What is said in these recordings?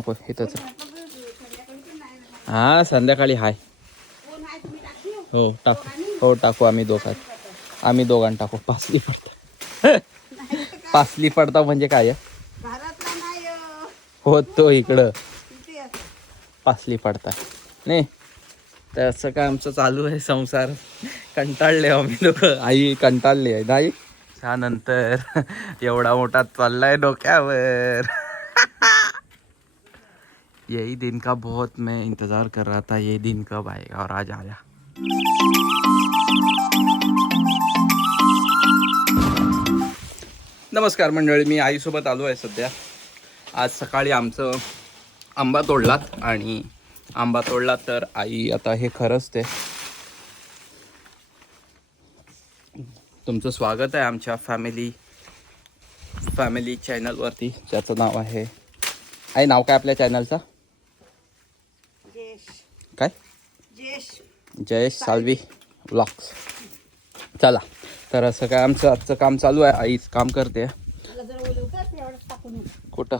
नको इथंच. हा संध्याकाळी हाय. हो टाकू. हो टाकू आम्ही दोघात. आम्ही दोघांना टाकू. पासली पडता. पासली पडता म्हणजे काय हो? तो इकडं. पासली पडता. नाही तर असं काय आमचं चालू आहे संसार. कंटाळले आम्ही लोक. आई कंटाळली आहे. नाही? त्यानंतर एवढा मोठा चाललाय डोक्यावर. यही दिन का बहुत मैं इंतज़ार कर रहा था ये दिन कब आएगा और आज आया। नमस्कार मंडळी मी आईसोबत आलो आहे सध्या. आज सकाळी आमचं आंबा तोडलात आणि आंबा तोडला तर आई आता हे खरंच ते तुमचं स्वागत आहे आमच्या फॅमिली फॅमिली चॅनलवरती ज्याचं नाव आहे आई नाव काय आपल्या चॅनलचं जयेश. साल्वी व्लॉग्स चला तर असं काय आमचं आजचं काम चालू आहे. आईच काम करते. कुठं?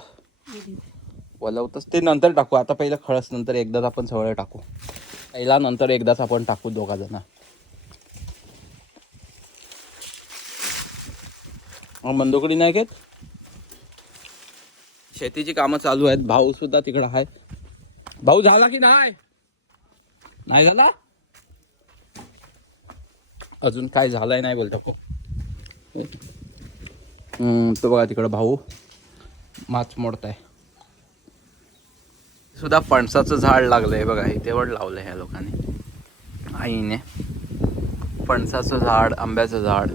वलवतच ते नंतर टाकू. आता पहिलं खळस नंतर एकदाच आपण सगळं टाकू. पहिला नंतर एकदाच आपण टाकू दोघा जण. मंदोकडी नाही घेत? शेतीची कामं चालू आहेत. भाऊ सुद्धा तिकडं आहे भाऊ झाला की नाही? नाही झाला? अजून काय झालंय नाही बोलतो. तो बघा तिकडं भाऊ माच मोडताय. सुद्धा फणसाचं झाड लागलंय बघा इथे पण लावलंय ह्या लोकांनी. आईने. फणसाचं झाड आंब्याचं झाड.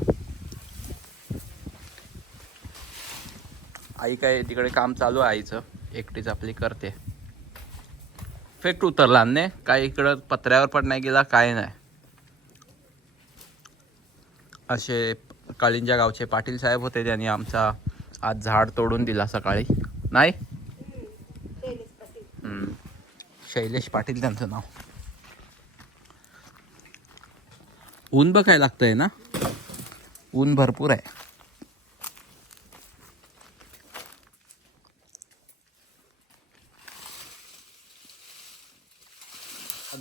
आई काय तिकडे काम चालू आहे आईचं एकटीच आपली करते. परफेक्ट उतरला ने. काय इकडं पत्र्यावर पण नाही गेला काय नाही. असे काळिंजा गावचे पाटील साहेब होते त्यांनी आमचा आज झाड तोडून दिला सकाळी. नाही? शैलेश पाटील. शैलेश पाटील त्यांचं नाव. ऊन बघायला लागतंय ना? ऊन भरपूर आहे.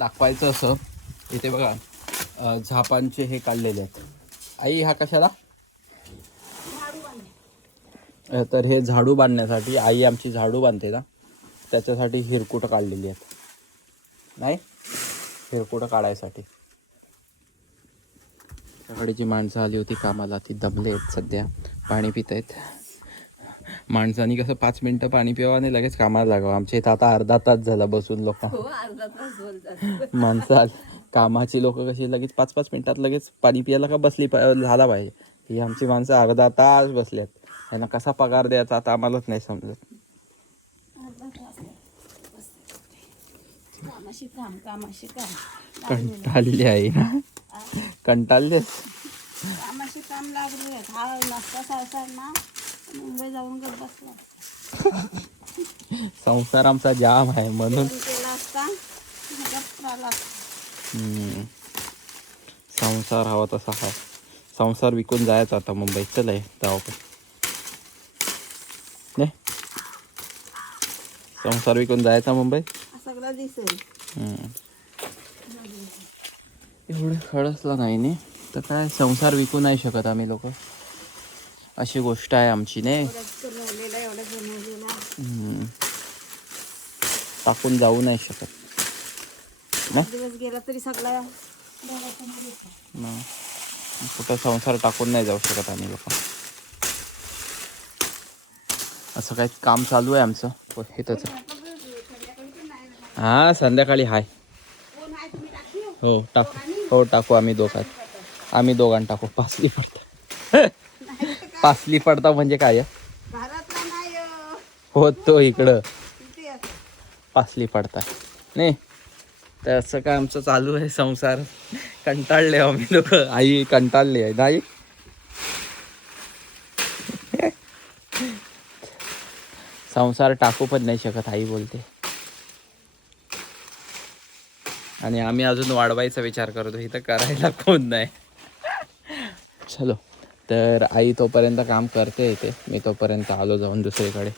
दाखवायचं असं. इथे बघा. झापांचे हे काढलेले आहेत. आई हा कशाला? तर हे झाडू बांधण्यासाठी आई आमची झाडू बांधते ना. त्याच्यासाठी हिरकुटं काढलेली आहेत. नाही? हिरकुटं काढायसाठी. सकाळीची माणसं आली होती कामाला. ती दमले आहेत सध्या. पाणी पित आहेत. माणसानी कसं पाच मिनटं पाणी पिवा आणि लगेच कामाला लागावं. आमच्या इथं आता अर्धा तास झाला बसून लोक. हो अर्धा तास बोलतात माणसं आली. कामाची लोक कशी लगेच पाच पाच मिनिटात लगेच पाणी पियाला का बसली झाला पाहिजे ही आमची माणसं अर्धा तास बसल्यात. त्यांना कसा पगार द्यायचा आता आम्हालाच नाही समजत. कंटाळली आहे ना? कंटाळलेस? कामाशी काम लागले हा सावसार ना? मुंबई जाऊन गप बसला. संसार आमचा जाम आहे म्हणून. केला असता. संसार हवा तसा आहे. संसार विकून जायचा आता मुंबईत चल आहे जाऊ नाही संसार विकून जायचा मुंबई हा सगळा दिसेल. एवढे खळसला नाही ने? तर काय संसार विकू नाही शकत आम्ही लोक. अशी गोष्ट आहे आमची ने. टाकून जाऊ नाही शकत. गेला तरी सगळा. कुठं संसार टाकून नाही जाऊ शकत आम्ही लोक. असं काही काम चालू आहे आमचं? हो, इथंच हा संध्याकाळी हाय. हो? टाकू. हो टाकू. आम्ही दोघात आम्ही दोघांना टाकू. पासली पडता. पासली पडताव म्हणजे काय? हो तो इकडं. पासली पडता. नाही तर असं काय आमचं चालू आहे संसार. कंटाळले आम्ही लोक. आई कंटाळली आहे. नाही. संसार टाकू पण नाही शकत आई बोलते. आणि आम्ही अजून वाढवायचा विचार करतो. इथं करायला कोण नाही. चलो. तर आई तोपर्यंत काम करते इथे. मी तोपर्यंत आलो जाऊन दुसरीकडे.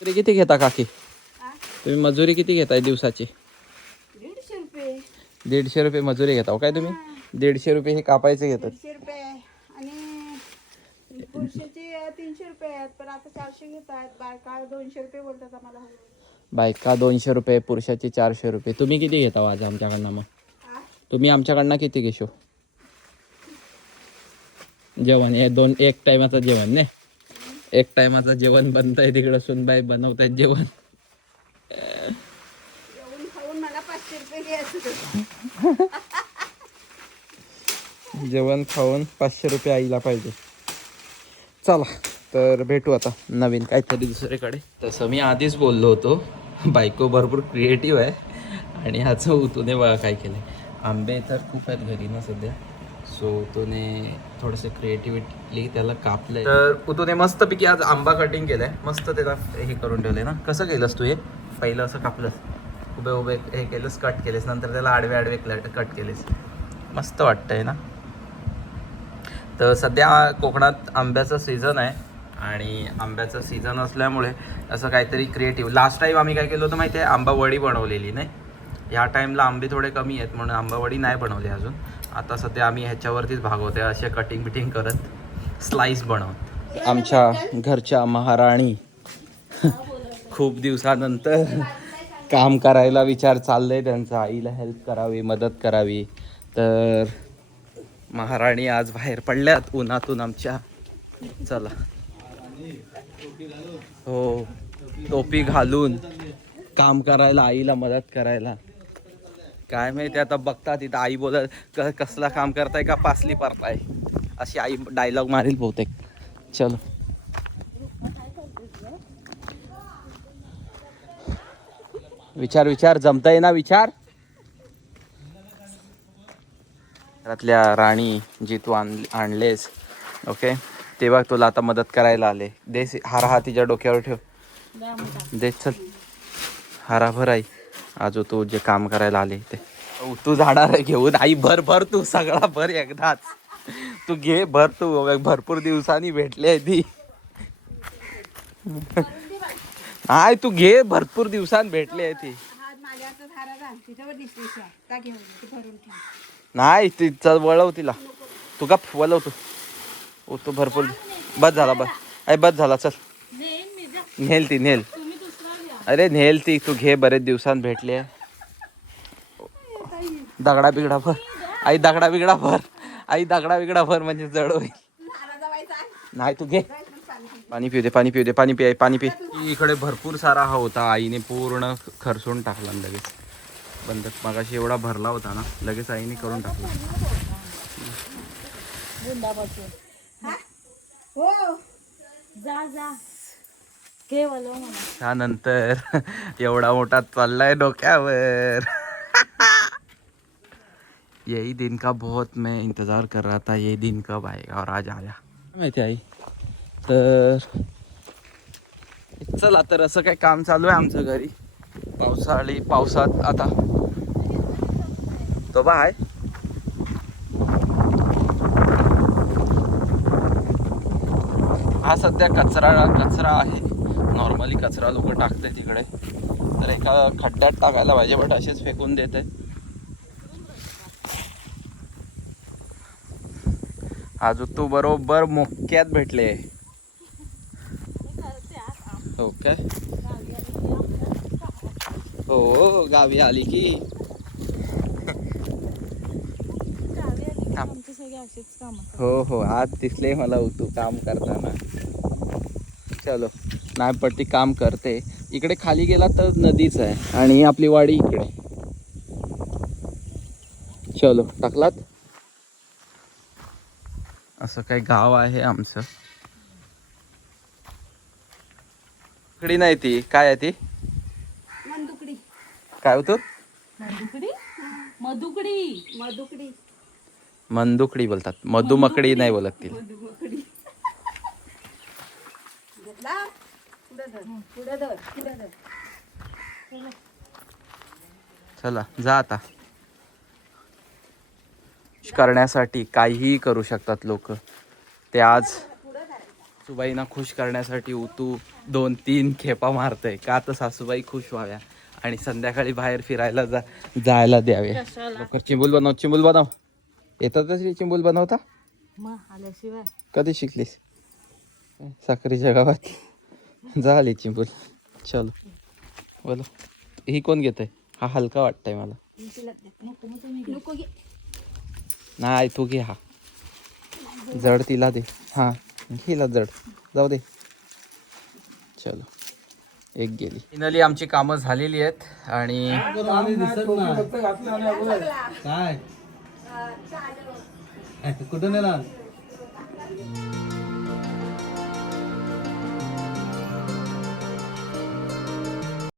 मजुरी किती घेता काकी? तुम्ही मजुरी किती घेताय दिवसाची? दीडशे रुपये. मजुरी घेता. हो काय तुम्ही? दीडशे रुपये हे कापायचे घेतात. तीनशे रुपये बायका दोनशे रुपये बोलतात आम्हाला. बायका दोनशे रुपये पुरुषाची चारशे रुपये. तुम्ही किती घेता हो आज आमच्याकडनं मग? तुम्ही आमच्याकडनं किती घेशो? जेवण. हे दोन एक टायमाचं जेवण ने. एक टायमाचं जेवण बनतंय तिकडं. सुनबाई बनवतायत जेवण. जेवण खाऊन पाचशे रुपये आईला पाहिजे. चला तर भेटू आता नवीन काहीतरी दुसरीकडे. तसं मी आधीच बोललो होतो बायको भरपूर क्रिएटिव्ह आहे. आणि ह्याचं उतूने बघा काय केलं आंबे तर खूप आहेत घरी ना सध्या. सो उतूने थोडंसं क्रिएटिव्हिटी त्याला कापलंय. तर उतूने मस्तपैकी आज आंबा कटिंग केलाय. मस्त त्याला हे करून ठेवलंय ना. कसं केलंस तू हे? पहिलं असं कापलंस. उभे उभे हे केलंस कट केलेस. नंतर त्याला आडवे आडवे कट केलेस. मस्त वाटतंय ना? तर सध्या कोकणात आंब्याचा सीझन आहे आणि आंब्याचा सीझन असल्यामुळे असं काहीतरी क्रिएटिव्ह लास्ट टाईम आम्ही काय केलं होतं माहिती आहे आंबावडी बनवलेली नाही? ह्या टाईमला आंबे थोडे कमी आहेत म्हणून आंबावडी नाही बनवली अजून. आता सध्या आम्ही ह्याच्यावरतीच भागवतोय असे कटिंग बिटिंग करत स्लाइस बनवत. आमच्या घरच्या महाराणी. खूप दिवसानंतर काम करायला विचार चाललंय त्यांचा. आईला हेल्प करावी मदत करावी. तर महाराणी आज बाहेर पडल्यात उन्हातून आमच्या. चला. हो टोपी घालून काम करायला आईला मदत करायला. काय माहिती आता बघता तिथं आई बोलत क कसला काम करताय का पासली पारताय. अशी आई डायलॉग मारील बहुतेक. चलो. विचार विचार जमताय ना विचार? घरातल्या राणी जी तू आण आणलेस ओके तेव्हा तुला आता मदत करायला आले. दे हार हा तिच्या डोक्यावर ठेव. दे चल. हारा भर आई. आजो तू जे काम करायला आले ते. तू जाणार घेऊन. आई भर भर तू सगळा भर एकदाच. तू घे भर तू. भरपूर दिवसांनी भेटले आहे ती. नाही तू घे भरपूर दिवसांनी भेटली आहे ती. नाही ती चल वळव तिला. तू का वळव तू. ओ तू भरपूर बस झाला बस. अरे बस झाला चल. नेल ती नेल. अरे नेल ती तू घे बरेच दिवसांत भेटले दगडा बिगडा भर. आई दगडा बिगडा भर. आई दगडा बिगडा भर म्हणजे जड होईल. नाही तू घे. पाणी पिऊ दे पाणी पिऊ दे पाणी पिय पाणी पि. इकडे भरपूर सारा हा होता. आईने पूर्ण खरसून टाकला लगेच. बंद. मगाशी एवढा भरला होता ना लगेच आईने करून टाकला. त्यानंतर एवढा मोठा चाललाय डोक्यावर. यही दिन का बहुत मैं इंतज़ार कर रहा था ये दिन कब आएगा और आज आया. माहिती आई? तर चला तर असं काय काम चालू आहे आमचं घरी. पावसाळी पावसात आता. तो बा आहे. हा सध्या कचरा कचरा आहे. नॉर्मली कचरा लोक टाकते तिकडे. तर एका खड्ड्यात टाकायला पाहिजे बट असेच फेकून देते आज तू बरोबर मोक्यात भेटले. ओके काय? हो गावी आली की. हो हो आज दिसले मला तू काम करताना. चलो. नाही पण ती काम करते. इकडे खाली गेला तर नदीच आहे आणि आपली वाडी इकडे. चलो टाकलात? असं काही गाव आहे आमचं. इकडे नाही ती. काय आहे ती? मंदुकडी. काय होतो? मधुकडी मधुकडी. मधुकडी. मंदुकडी बोलतात. मधुमकडी नाही बोलत ती मधुमकडी. चला जा आता. करण्यासाठी काहीही करू शकतात लोक. ते आज सुबाईंना खुश करण्यासाठी उतू दोन तीन खेपा मारतोय. का तर सासूबाई खुश व्हाव्या आणि संध्याकाळी बाहेर फिरायला जा जायला द्यावे. लवकर चिंबूल बनव चिंबूल बनव. येतातच चिंबूल बनवता? कधी शिकलीस? साखरीच्या गावात. झाली चिंबूल चलो. बोलो. ही कोण घेत आहे हा हलका वाटतंय मला. नाही तू घे हा. जड तिला दे. हा घेला जड. जाऊ दे. चलो. एक गेली. फायनली आमची कामं झालेली आहेत आणि काय? कुठं नेला